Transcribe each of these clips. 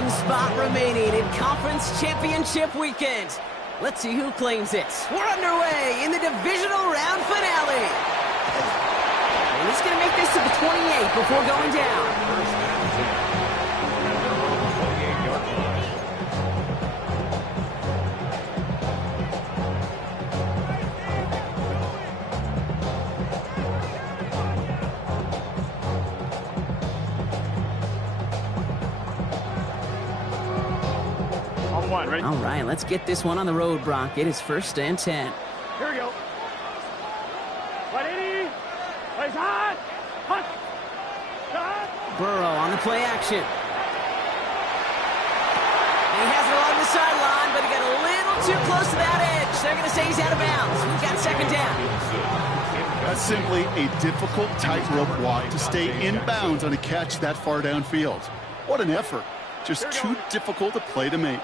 One spot remaining in Conference Championship Weekend. Let's see who claims it. We're underway in the divisional round finale. And he's going to make this to the 28 before going down. Ready? All right, let's get this one on the road, Brock. It is 1st and 10. Here we go. 180. Plays hot. Hot. Hot. Burrow on the play action. And he has it along the sideline, but he got a little too close to that edge. They're going to say he's out of bounds. We've got 2nd down. That's simply a difficult tightrope walk to stay in bounds on a catch that far downfield. What an effort. Just too difficult a play to make.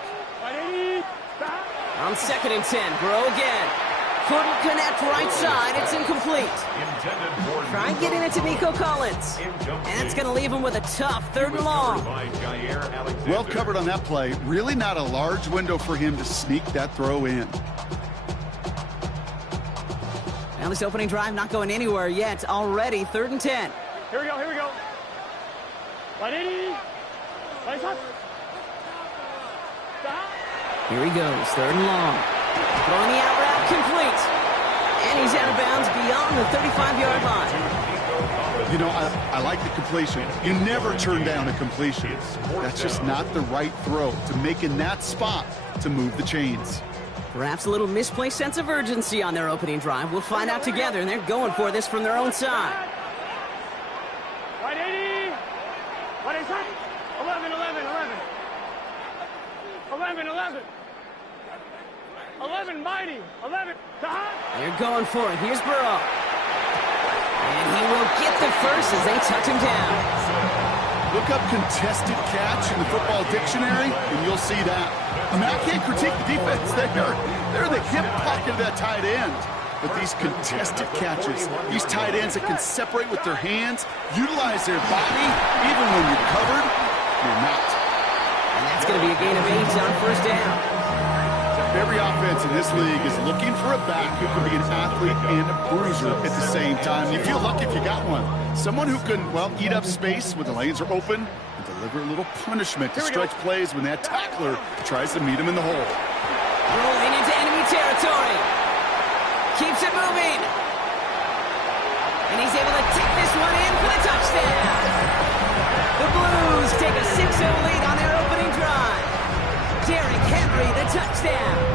On 2nd and 10, Burrow again. Couldn't connect right side. It's incomplete. Try getting it to Nico Collins. And it's going to leave him with a tough 3rd and long. Well covered on that play. Really not a large window for him to sneak that throw in. Now this opening drive not going anywhere yet. Already 3rd and 10. Here we go, here we go. 180. Plays hot. Here he goes, 3rd and long. Throwing the out route complete. And he's out of bounds beyond the 35-yard line. You know, I like the completion. You never turn down a completion. That's just not the right throw to make in that spot to move the chains. Perhaps a little misplaced sense of urgency on their opening drive. We'll find out together, and they're going for this from their own side. 180. What is that? 11, 11, 11. 11, 11. 11, mighty. 11, they're going for it. Here's Burrow. And he will get the first as they touch him down. Look up contested catch in the football dictionary, and you'll see that. I mean, I can't critique the defense. They're the hip pocket of that tight end. But these contested catches, these tight ends that can separate with their hands, utilize their body, even when you're covered, you're not. And that's going to be a gain of 8 on 1st down. Every offense in this league is looking for a back who can be an athlete and a bruiser at the same time. You feel lucky if you got one. Someone who can, well, eat up space when the lanes are open and deliver a little punishment to stretch plays when that tackler tries to meet him in the hole. Rolling into enemy territory. Keeps it moving. And he's able to take this one in for the touchdown. The Blues take a 6-0 lead on their opening drive. Derrick Henry, the touchdown.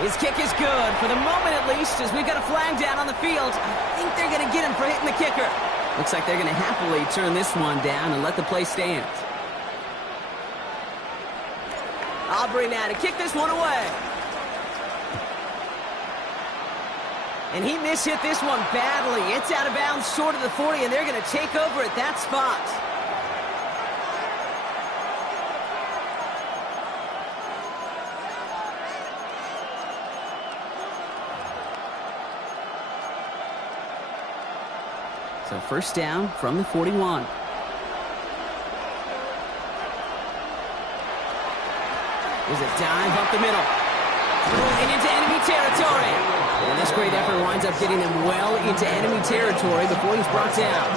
His kick is good, for the moment at least, as we've got a flag down on the field. I think they're going to get him for hitting the kicker. Looks like they're going to happily turn this one down and let the play stand. Aubrey now to kick this one away. And he mishit this one badly. It's out of bounds short of the 40, and they're going to take over at that spot. So 1st down from the 41. There's a dive up the middle. Rolling into enemy territory. And this great effort winds up getting them well into enemy territory before he's brought down.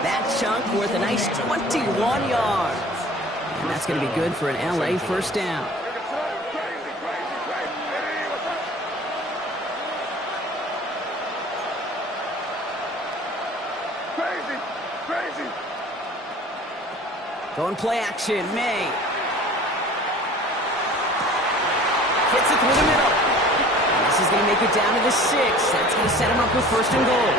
That chunk worth a nice 21 yards. And that's going to be good for an LA 1st down. Going play action, May. Hits it through the middle. And this is going to make it down to the 6. That's going to set him up with 1st and goal.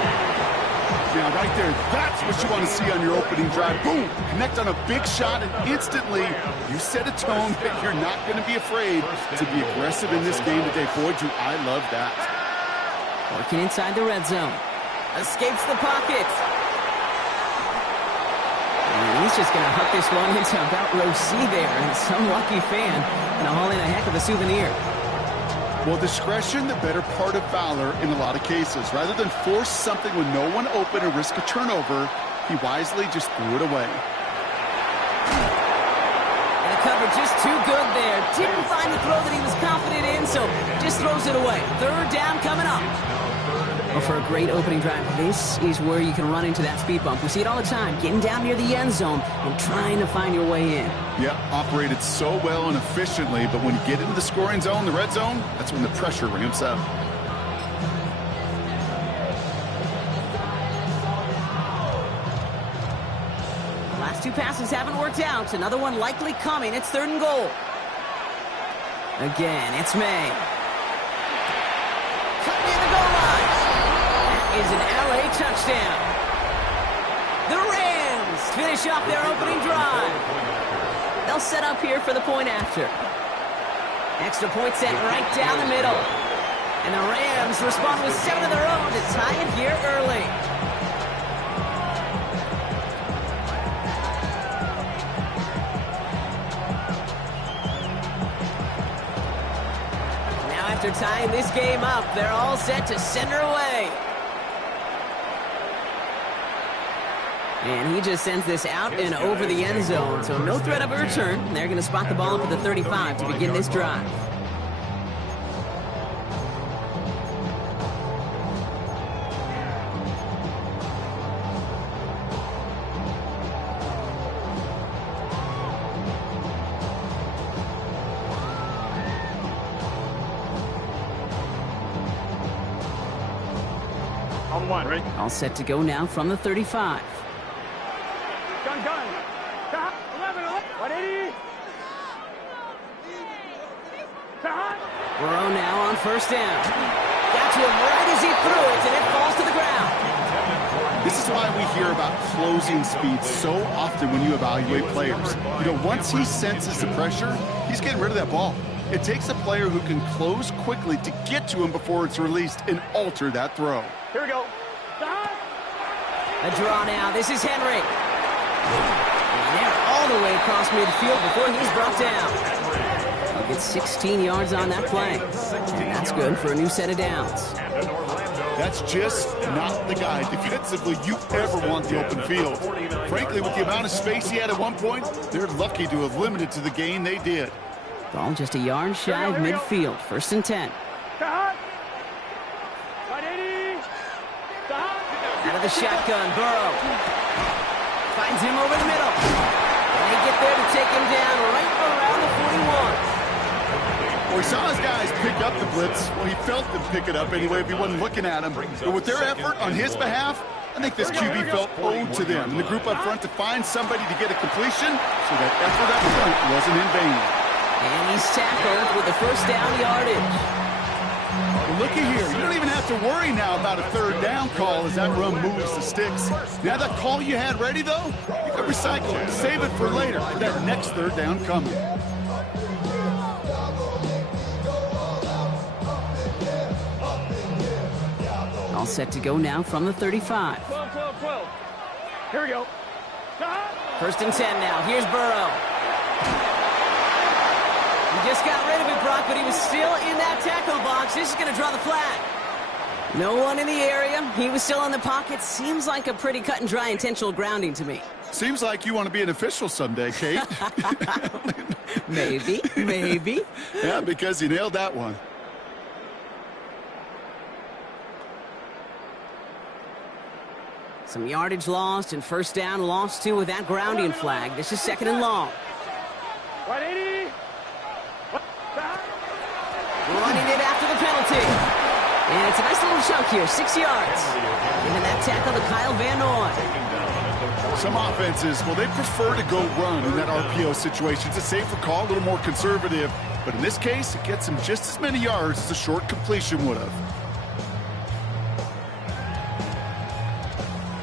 Yeah, right there. That's what you want to see on your opening drive. Boom! Connect on a big shot, and instantly you set a tone that you're not going to be afraid to be aggressive in this game today. Boy, do I love that. Working inside the red zone. Escapes the pocket. And he's just going to huck this one into about row C there. And some lucky fan going to haul in a heck of a souvenir. Well, discretion, the better part of valor in a lot of cases. Rather than force something with no one open or risk a turnover, he wisely just threw it away. cover just too good there. Didn't find the throw that he was confident in, so just throws it away. Third down coming up. Well, for a great opening drive, this is where you can run into that speed bump. We see it all the time, getting down near the end zone and trying to find your way in. Yeah, operated so well and efficiently, but when you get into the scoring zone, the red zone, that's when the pressure ramps up. Last two passes haven't worked out. Another one likely coming. It's 3rd and goal. Again, it's May. Cutting in the goal line. That is an LA touchdown. The Rams finish off their opening drive. They'll set up here for the point after. Extra point set right down the middle. And the Rams respond with 7 of their own to tie it here early. After tying this game up, they're all set to send her away. And he just sends this out and over the end zone, so no threat of a return. They're going to spot the ball up at the 35 to begin this drive. On 1, ready? All set to go now from the 35. Gun. 11, 180. Burrow now on 1st down. Got to him right as he threw it, and it falls to the ground. This is why we hear about closing speed so often when you evaluate players. You know, once he senses the pressure, he's getting rid of that ball. It takes a player who can close quickly to get to him before it's released and alter that throw. Here we go. A draw now. This is Henry. And they're all the way across midfield before he's brought down. He'll get 16 yards on that play. And that's good for a new set of downs. That's just not the guy defensively you ever want the open field. Frankly, with the amount of space he had at one point, they're lucky to have limited to the gain they did. Ball just a yard shy of midfield. 1st and 10. Out of the shotgun, Burrow finds him over the middle. And they get there to take him down right around the 41. Well, he saw his guys pick up the blitz. Well, he felt them pick it up anyway if he wasn't looking at him. But with their effort on his behalf, I think this QB felt owed to them. And the group up front to find somebody to get a completion, so that effort up front wasn't in vain. And he's tackled with the 1st down yardage. Looky here, you don't even have to worry now about a 3rd down call as that run moves the sticks. Now that call you had ready, though, you can recycle it, save it for later, with that next 3rd down coming. All set to go now from the 35. 12. Here we go. 1st and 10 now. Here's Burrow. He just got rid of it, Brock, but he was still in that tackle box. This is going to draw the flag. No one in the area. He was still in the pocket. Seems like a pretty cut and dry intentional grounding to me. Seems like you want to be an official someday, Kate. Maybe. Yeah, because you nailed that one. Some yardage lost and 1st down lost too with that grounding flag. This is 2nd and long. 180. Running it after the penalty. And it's a nice little chunk here, 6 yards. Giving that tackle to Kyle Van Noy. Some offenses, well, they prefer to go run in that RPO situation. It's a safer call, a little more conservative. But in this case, it gets him just as many yards as a short completion would have.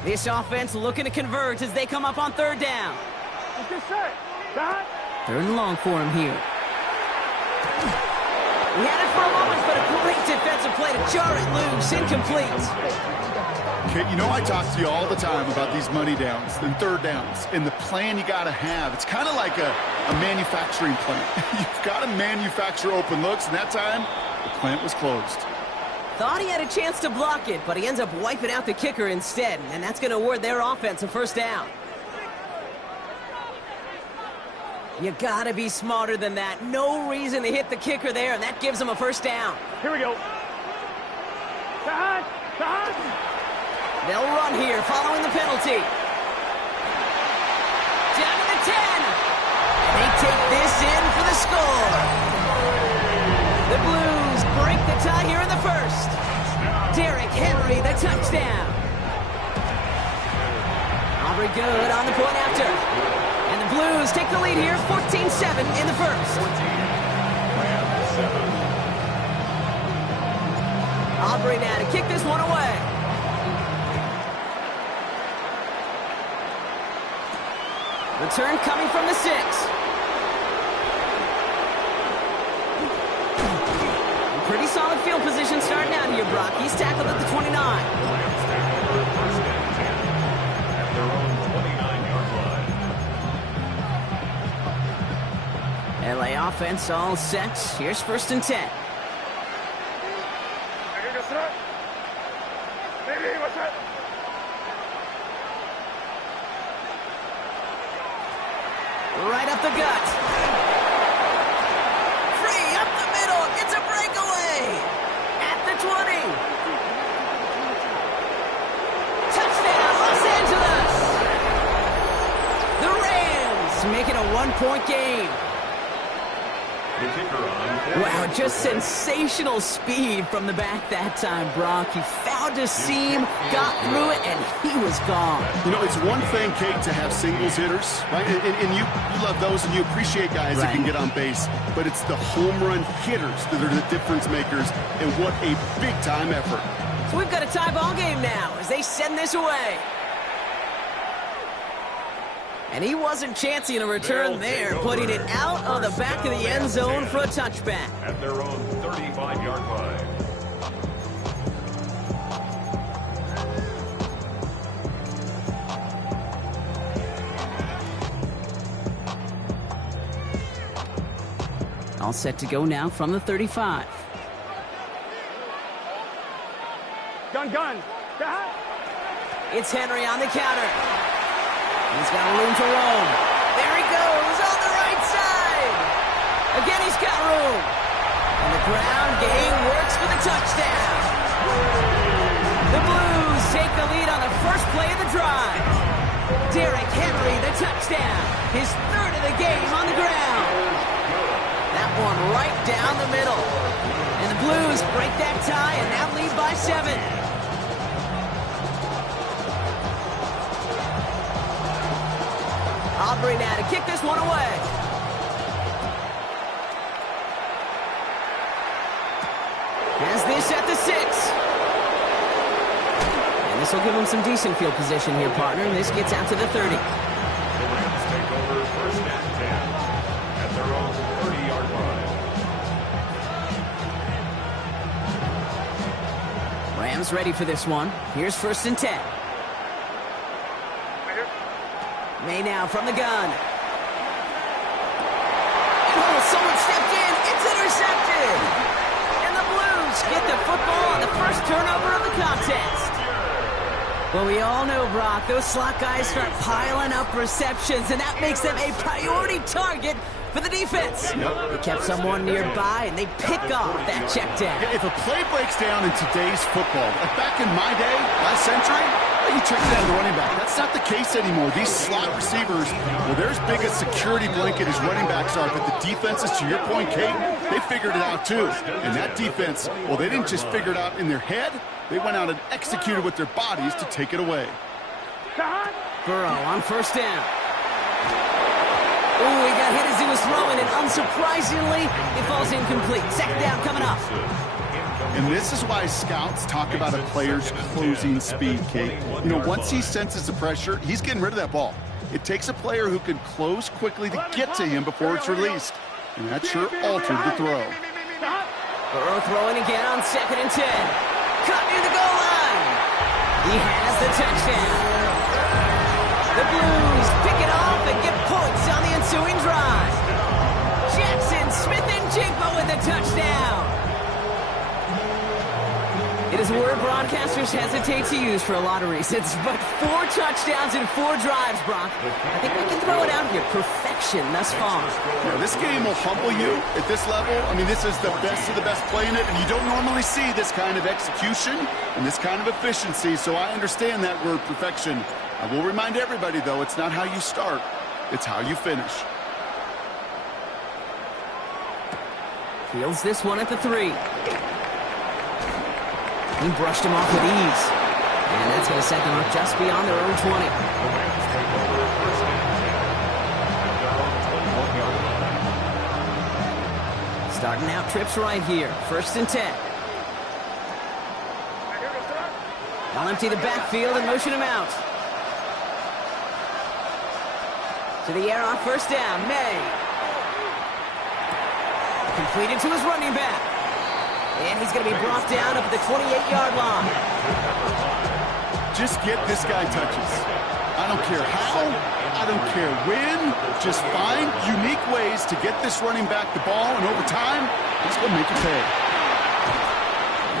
This offense looking to convert as they come up on 3rd down. 3rd and long for him here. He had it for a moment, but a great defensive play to jar it loose. Incomplete. Okay, you know I talk to you all the time about these money downs and 3rd downs and the plan you got to have. It's kind of like a manufacturing plant. You've got to manufacture open looks, and that time, the plant was closed. Thought he had a chance to block it, but he ends up wiping out the kicker instead, and that's going to award their offense a 1st down. You gotta be smarter than that. No reason to hit the kicker there, and that gives them a first down. Here we go. Side. They'll run here following the penalty. Down to the 10. And they take this in for the score. The Blues break the tie here in the first. Derrick Henry, the touchdown. Aubrey good on the point after. And the Blues take the lead here, 14-7 in the first. Aubrey now to kick this one away. Return coming from the 6. Pretty solid field position starting out here, Brock. He's tackled at the 29. LA offense all set. Here's 1st and 10. Right up the gut. Free up the middle. It's a breakaway. At the 20. Touchdown, Los Angeles. The Rams make it a 1-point game. Wow, just sensational speed from the back that time, Brock. He found a seam, got through it, and he was gone. You know, it's one thing, Kate, to have singles hitters, right? And you love those, and you appreciate guys that can get on base. But it's the home run hitters that are the difference makers, and what a big-time effort. So we've got a tie ball game now as they send this away. And he wasn't chancing a return there, putting it out of the back of the end zone for a touchback. At their own 35-yard line. All set to go now from the 35. Gun. It's Henry on the counter. He's got room to roam. There he goes on the right side. Again, he's got room. And the ground game works for the touchdown. The Blues take the lead on the first play of the drive. Derrick Henry, the touchdown. His 3rd of the game on the ground. That one right down the middle. And the Blues break that tie and now lead by 7. Aubrey now to kick this one away. Has this at the 6. And this will give him some decent field position here, partner. And this gets out to the 30. The Rams take over 1st and 10 at their own 30-yard line. Rams ready for this one. Here's 1st and 10. May now from the gun. Oh, someone stepped in. It's intercepted. And the Blues get the football on the first turnover of the contest. Well, we all know, Brock, those slot guys start piling up receptions, and that makes them a priority target for the defense. They kept someone nearby, and they pick off that check down. If a play breaks down in today's football, like back in my day, last century, you check down the running back. That's not the case anymore. These slot receivers, well, they're as big a security blanket as running backs are, but the defenses, to your point, Kate, they figured it out too. And that defense, well, they didn't just figure it out in their head. They went out and executed with their bodies to take it away. Burrow on 1st down. Oh, he got hit as he was throwing, and unsurprisingly, it falls incomplete. 2nd down coming up. And this is why scouts talk about a player's closing speed, Kate. You know, once he senses the pressure, he's getting rid of that ball. It takes a player who can close quickly to get to him before it's released. And that sure altered the throw. Burrow throwing again on 2nd and 10. Cut near the goal line. He has the touchdown. The Blues pick it off and get points on the ensuing drive. Jackson Smith and Jigba with the touchdown. It is a word broadcasters hesitate to use for a lot of reasons, but 4 touchdowns in 4 drives, Brock. I think we can throw it out here. Perfection thus far. Yeah, this game will humble you at this level. I mean, this is the best of the best playing it, and you don't normally see this kind of execution and this kind of efficiency, so I understand that word perfection. I will remind everybody, though, it's not how you start, it's how you finish. Fields this one at the 3. He brushed him off with ease. And that's going to set them up just beyond their own 20. Starting out trips right here. 1st and 10. They'll empty the backfield and motion him out. To the air on 1st down. May. Completed to his running back. And he's going to be brought down up at the 28-yard line. Just get this guy touches. I don't care how, I don't care when. Just find unique ways to get this running back the ball, and over time, he's going to make it pay.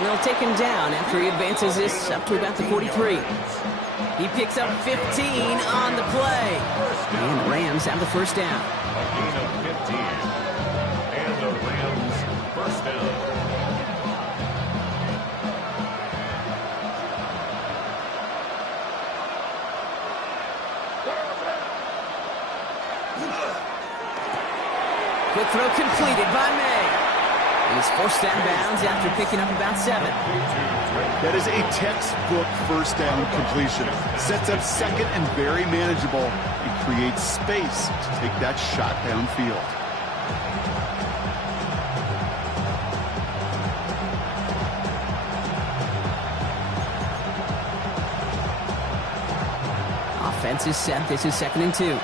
And they'll take him down after he advances this up to about the 43. He picks up 15 on the play. And the Rams have the 1st down. A gain of 15. And the Rams 1st down. Quick throw completed by May. He's forced out of bounds after picking up about 7. That is a textbook 1st down completion. Sets up 2nd and very manageable, and creates space to take that shot downfield. Offense is set. This is 2nd and 2.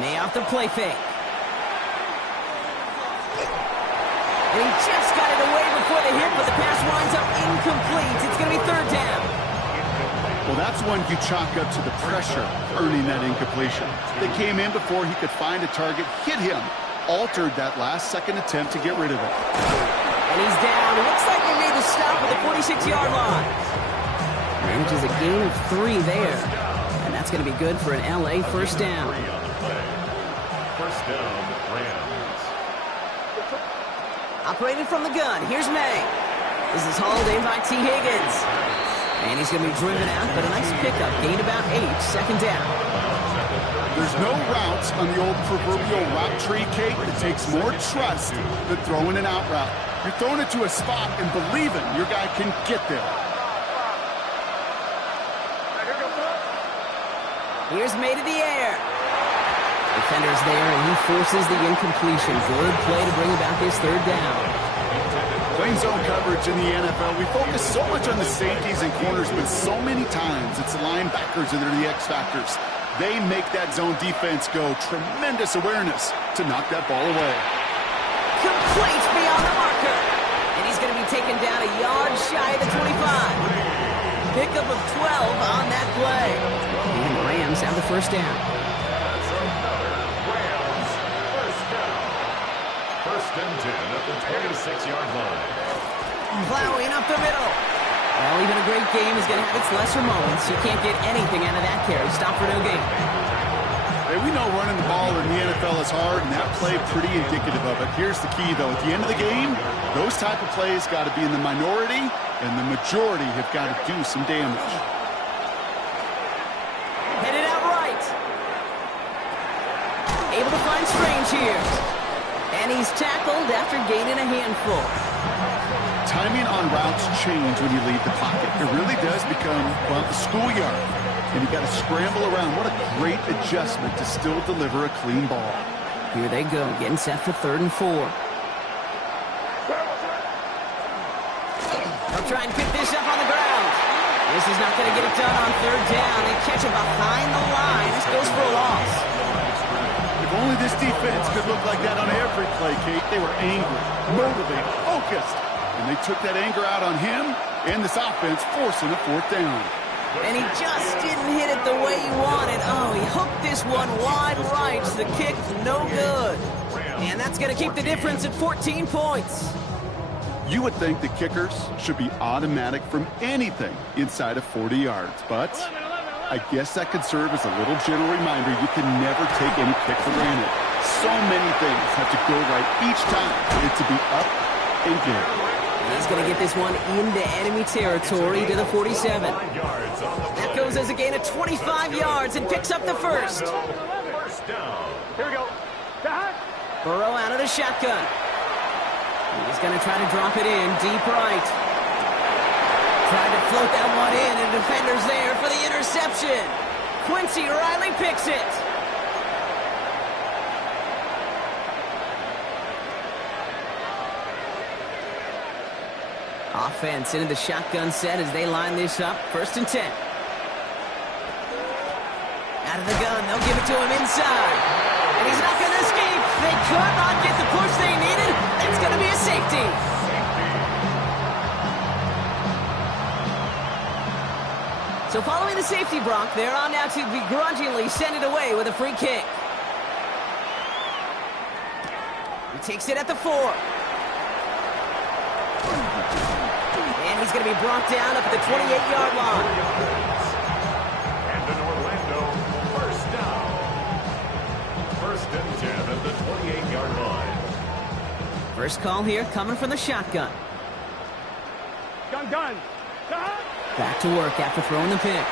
May off the play fake. And he just got it away before the hit, but the pass winds up incomplete. It's going to be 3rd down. Well, that's one you chalk up to the pressure earning that incompletion. They came in before he could find a target, hit him, altered that last-second attempt to get rid of it. And he's down. It looks like they made the stop at the 46-yard line. Manages a gain of 3 there. And that's going to be good for an LA 1st down. 1st down, Rams. Operating from the gun, here's May. This is hauled in by T. Higgins. And he's going to be driven out, but a nice pickup. Gain about 8, 2nd down. There's no routes on the old proverbial route tree, Kate, that takes more trust than throwing an out route. You're throwing it to a spot and believing your guy can get there. Here's May to the air. Defender's there, and he forces the incompletion. Good play to bring about this 3rd down. Playing zone coverage in the NFL, we focus so much on the safeties and corners, but so many times it's the linebackers that are the X factors. They make that zone defense go. Tremendous awareness to knock that ball away. Complete beyond the marker. And he's going to be taken down a yard shy of the 25. Pickup of 12 on that play. And the Rams have the 1st down. That's another Rams 1st down. 1st and 10 at the 26-yard line. Plowing up the middle. Well, even a great game is going to have its lesser moments. You can't get anything out of that carry. Stop for no gain. Hey, we know running the ball in the NFL is hard, and that play pretty indicative of it. Here's the key, though. At the end of the game, those type of plays got to be in the minority, and the majority have got to do some damage. Headed out right. Able to find Strange here. And he's tackled after gaining a handful. Timing on routes change when you leave the pocket. It really does become, well, the schoolyard. And you got to scramble around. What a great adjustment to still deliver a clean ball. Here they go, getting set for 3rd and 4. They'll try and pick this up on the ground. This is not going to get it done on 3rd down. They catch it behind the line. This goes for a loss. If only this defense could look like that on every play, Kate. They were angry, motivated, focused. And they took that anger out on him and this offense, forcing a 4th down. And he just didn't hit it the way he wanted. Oh, he hooked this one wide right. The kick, no good. And that's going to keep the difference at 14 points. You would think the kickers should be automatic from anything inside of 40 yards, but I guess that could serve as a little gentle reminder you can never take any kick for granted. So many things have to go right each time for it to be up and good. He's going to get this one into enemy territory to the 47. That goes as a gain of 25 yards and picks up the first. First down. Here we go. Burrow out of the shotgun. He's going to try to drop it in deep right. Tried to float that one in, and defender's there for the interception. Quincy Riley picks it. Offense into the shotgun set as they line this up. 1st and 10. Out of the gun, they'll give it to him inside. And he's not going to escape. They could not get the push they needed. It's going to be a safety. So following the safety, Brock, they're on now to begrudgingly send it away with a free kick. He takes it at the 4. And he's going to be brought down up at the 28-yard line. And in Orlando, first down. 1st and 10 at the 28-yard line. First call here coming from the shotgun. Gun. Back to work after throwing the pick.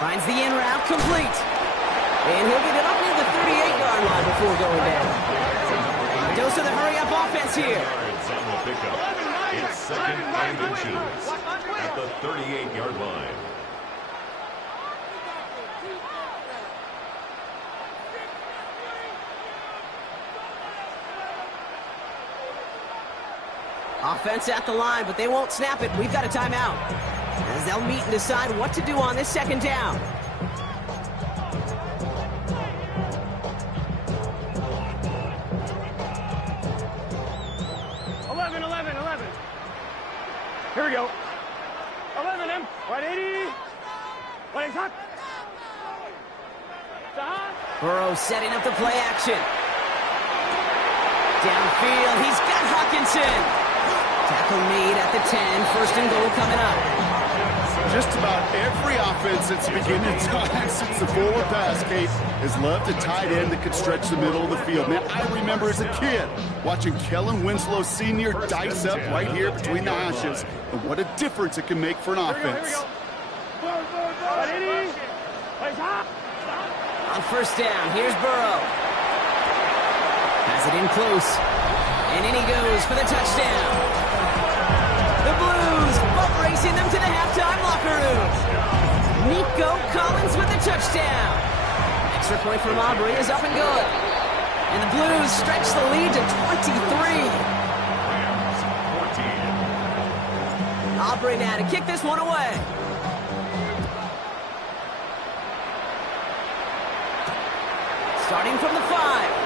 Finds the in route complete. And he'll get it up near the 38-yard line before going down. Dose of the hurry-up offense here. Yards on the pickup. It's 2nd and inches at the 38-yard line. Offense at the line, but they won't snap it. We've got a timeout. As they'll meet and decide what to do on this 2nd down. Here we go. 11 M. 180. Playing hot. Burrow setting up the play action. Downfield, he's got Hawkinson. Tackle made at the 10. 1st and goal coming up. Just about every offense that's beginning time since the forward pass, Kate, has loved a tight end that could stretch the middle of the field. Man, I remember as a kid watching Kellen Winslow Sr. dice up right here between the hashes. And what a difference it can make for an offense. On 1st down, here's Burrow. Has it in close. And in he goes for the touchdown. The Blues both racing them to the halftime locker room. Nico Collins with the touchdown. Extra point from Aubrey is up and good. And the Blues stretch the lead to 23. Aubrey now to kick this one away. Starting from the 5.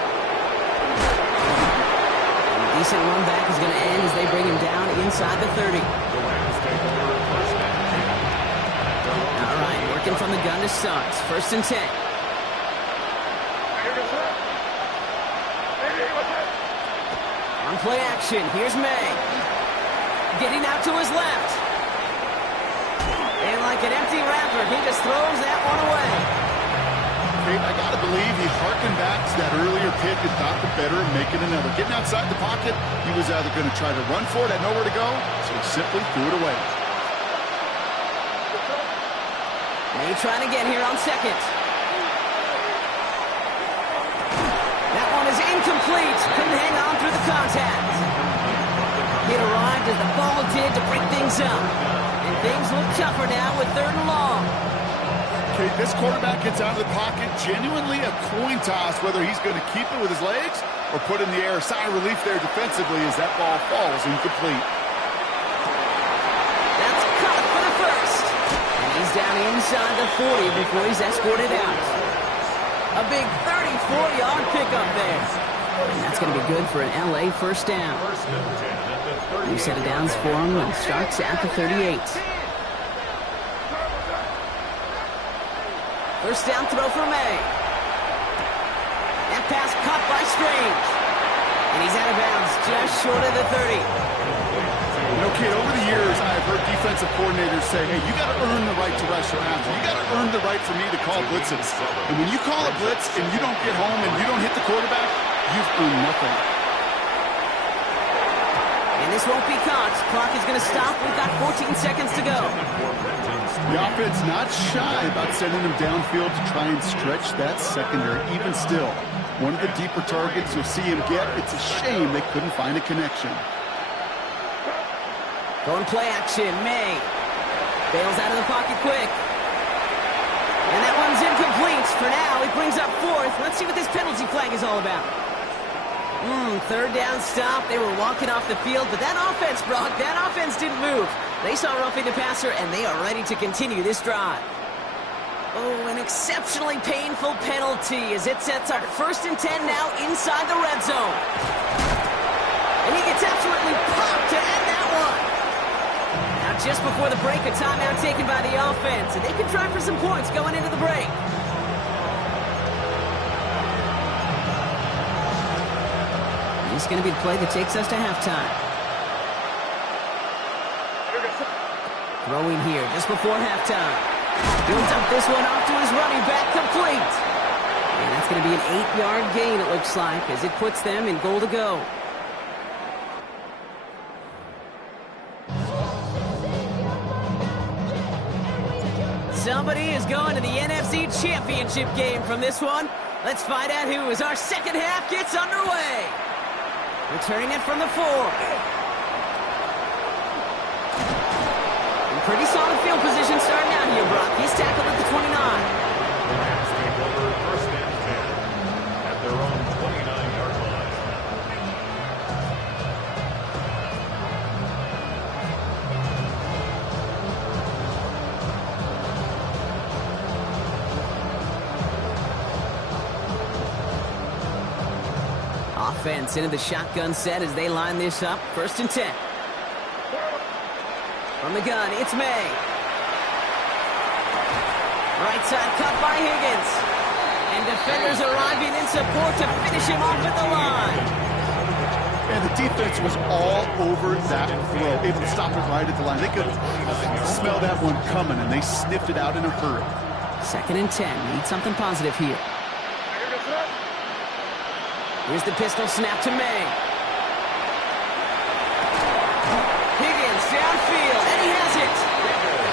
Decent run back is going to end as they bring him down inside the 30. All right, working from the gun to Suggs. 1st and 10. On play action, here's May. Getting out to his left. And like an empty wrapper, he just throws that one away. I got to believe he harkened back to that earlier pick and thought the better of making another. Getting outside the pocket, he was either going to try to run for it, had nowhere to go, so he simply threw it away. May trying to get here on 2nd. That one is incomplete. Couldn't hang on through the contact. It arrived as the ball did to break things up. And things look tougher now with 3rd and long. This quarterback gets out of the pocket, genuinely a coin toss whether he's going to keep it with his legs or put in the air. Sigh of relief there defensively as that ball falls incomplete. That's caught for the first. And he's down inside the 40 before he's escorted out. A big 34-yard pickup there. And that's going to be good for an LA 1st down. New set of downs for him and starts at the 38. First down throw for May. That pass caught by Strange. And he's out of bounds just short of the 30. You know, kid, over the years, I've heard defensive coordinators say, hey, you got to earn the right to rush your after. You got to earn the right for me to call blitzes. And when you call a blitz and you don't get home and you don't hit the quarterback, you've earned nothing. And this won't be caught. Clock is going to stop. We've got 14 seconds to go. The offense not shy about sending them downfield to try and stretch that secondary. Even still, one of the deeper targets you'll see him get. It's a shame they couldn't find a connection. Going play action. May bails out of the pocket quick. And that one's incomplete. For now, he brings up fourth. Let's see what this penalty flag is all about. Third down stop. They were walking off the field, but that offense, Brock, that offense didn't move. They saw roughing the passer, and they are ready to continue this drive. Oh, an exceptionally painful penalty as it sets up 1st and 10 now inside the red zone. And he gets absolutely popped to end that one. Now, just before the break, a timeout taken by the offense, and they can try for some points going into the break. This is going to be the play that takes us to halftime. Throwing here just before halftime. Builds up this one off to his running back, complete. And that's going to be an 8-yard gain, it looks like, as it puts them in goal to go. Somebody is going to the NFC Championship game from this one. Let's find out who as our second half gets underway. Returning it from the 4. In pretty solid field position starting out here, Brock. He's tackled at the 29. Rams take over 1st and 10 at their own 29-yard line. Offense into the shotgun set as they line this up. 1st and 10. From the gun, it's May. Right side cut by Higgins. And defenders arriving in support to finish him off at the line. And the defense was all over that throw, able to stop it right at the line. They could smell that one coming, and they sniffed it out in a hurry. 2nd and 10. Need something positive here. Here's the pistol snap to May. Higgins downfield, and he has it.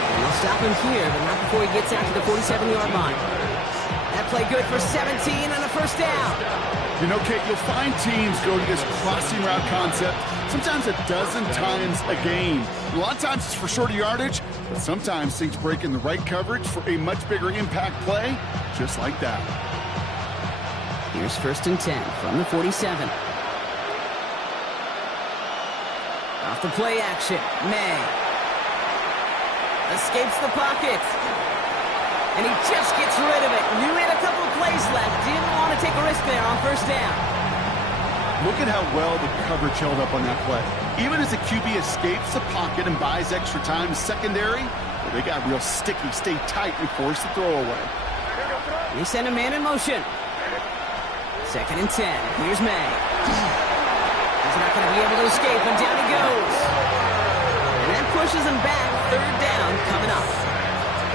And they'll stop him here, but not before he gets out to the 47-yard line. That play good for 17 and a 1st down. You know, Kate, you'll find teams go to this crossing route concept sometimes a dozen times a game. A lot of times it's for shorter yardage, but sometimes things break in the right coverage for a much bigger impact play, just like that. Here's 1st and 10 from the 47. Off the play action, May. Escapes the pocket. And he just gets rid of it. Knew he had a couple of plays left. Didn't want to take a risk there on 1st down. Look at how well the coverage held up on that play. Even as the QB escapes the pocket and buys extra time, secondary, well, they got real sticky, stay tight, and force the throw away. They send a man in motion. 2nd and 10. Here's May. He's not going to be able to escape, and down he goes. And that pushes him back. 3rd down coming up.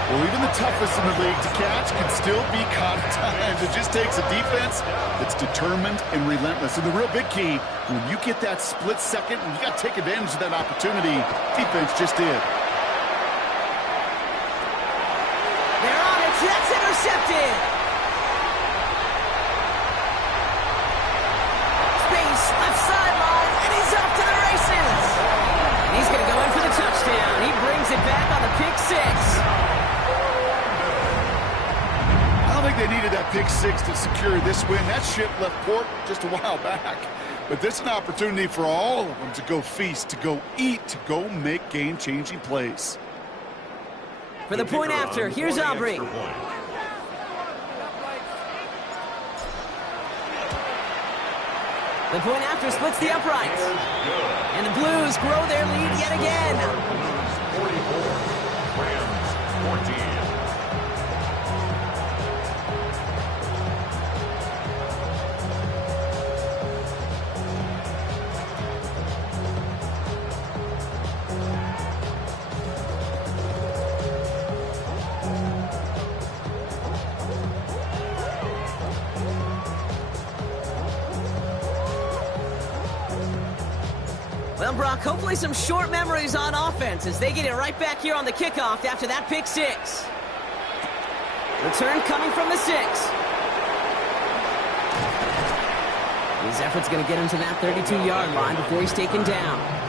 Well, even the toughest in the league to catch can still be caught at times. It just takes a defense that's determined and relentless. And the real big key, when you get that split second, you got to take advantage of that opportunity. Defense just did. They're on it. That's intercepted. Space, left sideline, and he's off to the races. He's going to go in for the touchdown. He brings it back on the pick 6. I don't think they needed that pick 6 to secure this win. That ship left port just a while back. But this is an opportunity for all of them to go feast, to go eat, to go make game-changing plays. For the point after, here's Aubrey. The point after splits the uprights. And the Blues grow their lead yet again. 44, Rams 14. Well, Brock, hopefully some short memories on offense as they get it right back here on the kickoff after that pick six. Return coming from the 6. His effort's going to get him to that 32-yard line before he's taken down.